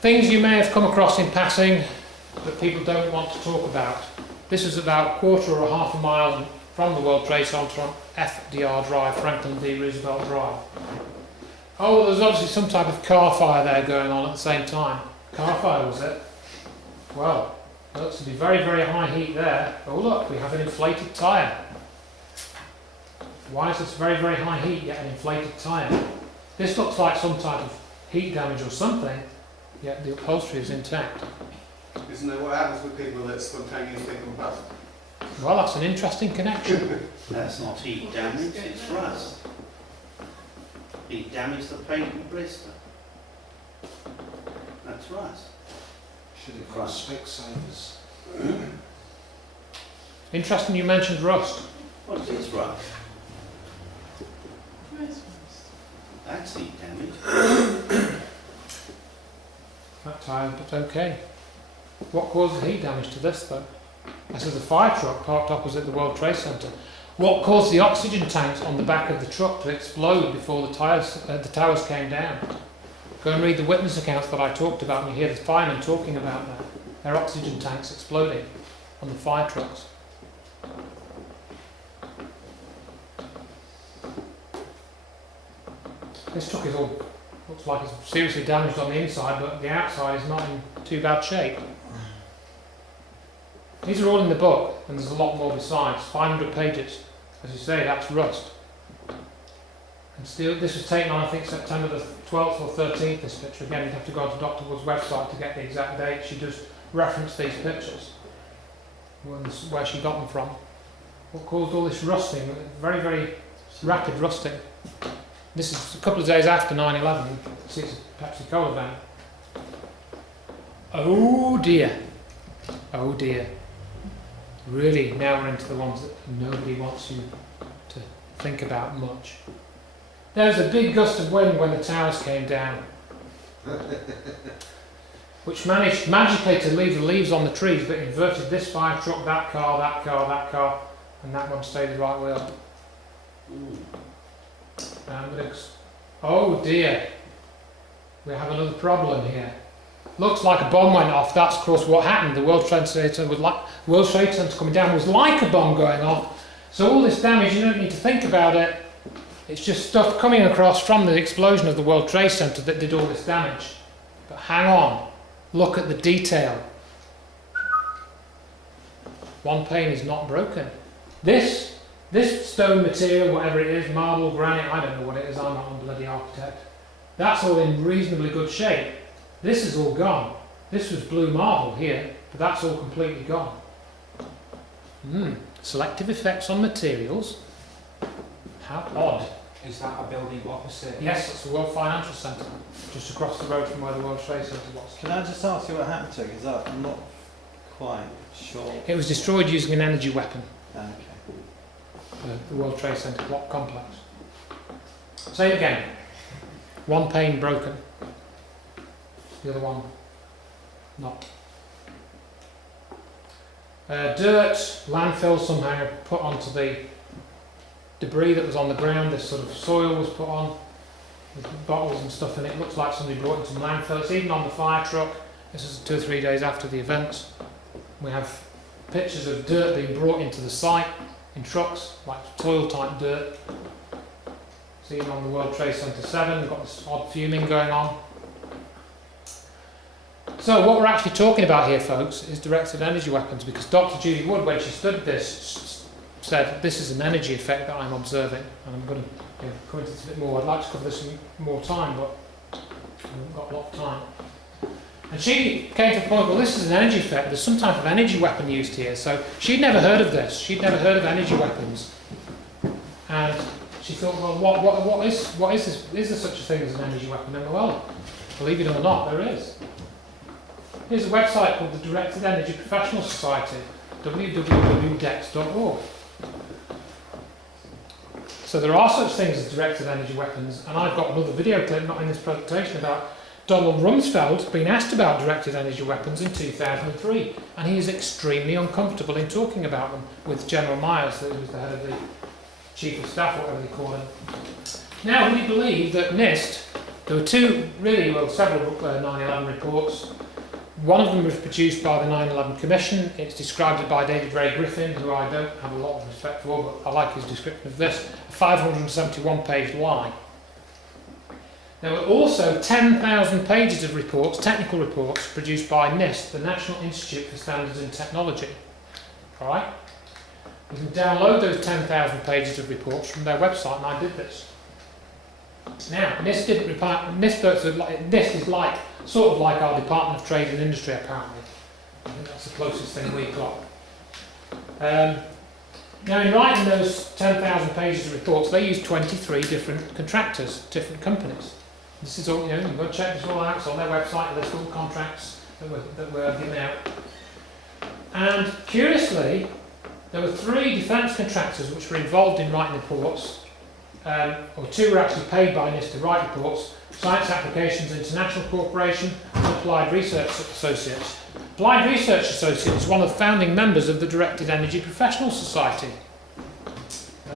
Things you may have come across in passing that people don't want to talk about. This is about a quarter or a half a mile from the World Trade Center on FDR Drive, Franklin D. Roosevelt Drive. Oh, there's obviously some type of car fire there going on at the same time. Car fire, was it? Well, there looks to be very, very high heat there. Oh look, we have an inflated tyre. Why is this very, very high heat yet an inflated tyre? This looks like some type of heat damage or something, yet the upholstery is intact. Isn't that what happens with people that spontaneously combust? Well, that's an interesting connection. That's not heat damage, it's rust. Heat damage the paint and blister. That's rust. Should have got Specsavers. Interesting you mentioned rust. What is rust? That's heat damage. That time, but okay. What caused the heat damage to this though? This is a fire truck parked opposite the World Trade Center. What caused the oxygen tanks on the back of the truck to explode before the towers came down? Go and read the witness accounts that I talked about, and you hear the firemen talking about that. Their oxygen tanks exploding on the fire trucks. This truck is all, looks like it's seriously damaged on the inside, but the outside is not in too bad shape. These are all in the book, and there's a lot more besides. 500 pages. As you say, that's rust. And still, this was taken on, I think, September the 12th or 13th, this picture. Again, you'd have to go onto Dr. Wood's website to get the exact date. She does reference these pictures, where she got them from. What caused all this rusting? Very, very rapid rusting. This is a couple of days after 9/11. You can see it's a Pepsi Cola van. Oh dear. Oh dear. Really, now we're into the ones that nobody wants you to think about much. There was a big gust of wind when the towers came down, which managed magically to leave the leaves on the trees, but inverted this fire truck, that car, that car, that car, and that one stayed the right way up. Oh dear, we have another problem here. Looks like a bomb went off. That's of course what happened. The World Trade Center coming down was like a bomb going off. So all this damage, you don't need to think about it. It's just stuff coming across from the explosion of the World Trade Center that did all this damage. But hang on, look at the detail. One pane is not broken. This stone material, whatever it is, marble, granite, I don't know what it is, I'm not a bloody architect. That's all in reasonably good shape. This is all gone. This was blue marble here, but that's all completely gone. Selective effects on materials. How odd. Is that a building opposite? Yes, it's the World Financial Centre, just across the road from where the World Trade Centre was. Can I just ask you what happened to it? Because I'm not quite sure. It was destroyed using an energy weapon, Okay. the World Trade Centre block complex. Say it again. One pane broken. The other one not. Dirt, landfill somehow put onto the debris that was on the ground. This sort of soil was put on with bottles and stuff in it. Looks like somebody brought it into landfill. It's even on the fire truck. This is 2 or 3 days after the events. We have pictures of dirt being brought into the site in trucks, like soil type dirt. Seen on the World Trade Center 7, we've got this odd fuming going on. So what we're actually talking about here, folks, is directed energy weapons, because Dr. Judy Wood, when she studied this, said this is an energy effect that I'm observing, and I'm going to come into this a bit more. I'd like to cover this in more time, but I haven't got a lot of time. And she came to the point, well, this is an energy effect. There's some type of energy weapon used here. So she'd never heard of this. She'd never heard of energy weapons. And she thought, well, what is this? Is there such a thing as an energy weapon? And well, believe it or not, there is. Here's a website called the Directed Energy Professional Society, www.dex.org. So there are such things as directed energy weapons, and I've got another video clip, not in this presentation, about Donald Rumsfeld being asked about directed energy weapons in 2003, and he is extremely uncomfortable in talking about them with General Myers, who was the head of the Chief of Staff, whatever they call him. Now, would you believe that NIST, There were several 9/11 reports. One of them was produced by the 9/11 Commission. It's described by David Ray Griffin, who I don't have a lot of respect for, but I like his description of this. A 571-page lie. There were also 10,000 pages of reports, technical reports, produced by NIST, the National Institute for Standards and Technology. All right? You can download those 10,000 pages of reports from their website, and I did this. Now, NIST didn't reply. NIST is sort of like our Department of Trade and Industry, apparently. I think that's the closest thing we've got. Now, in writing those 10,000 pages of reports, they used 23 different contractors, different companies. This is all, you've got to check this all out. It's on their website. There's all contracts that were given out. And curiously, there were 3 defence contractors which were involved in writing reports, or 2 were actually paid by NIST to write reports: Science Applications International Corporation and Applied Research Associates. Applied Research Associates is one of the founding members of the Directed Energy Professional Society.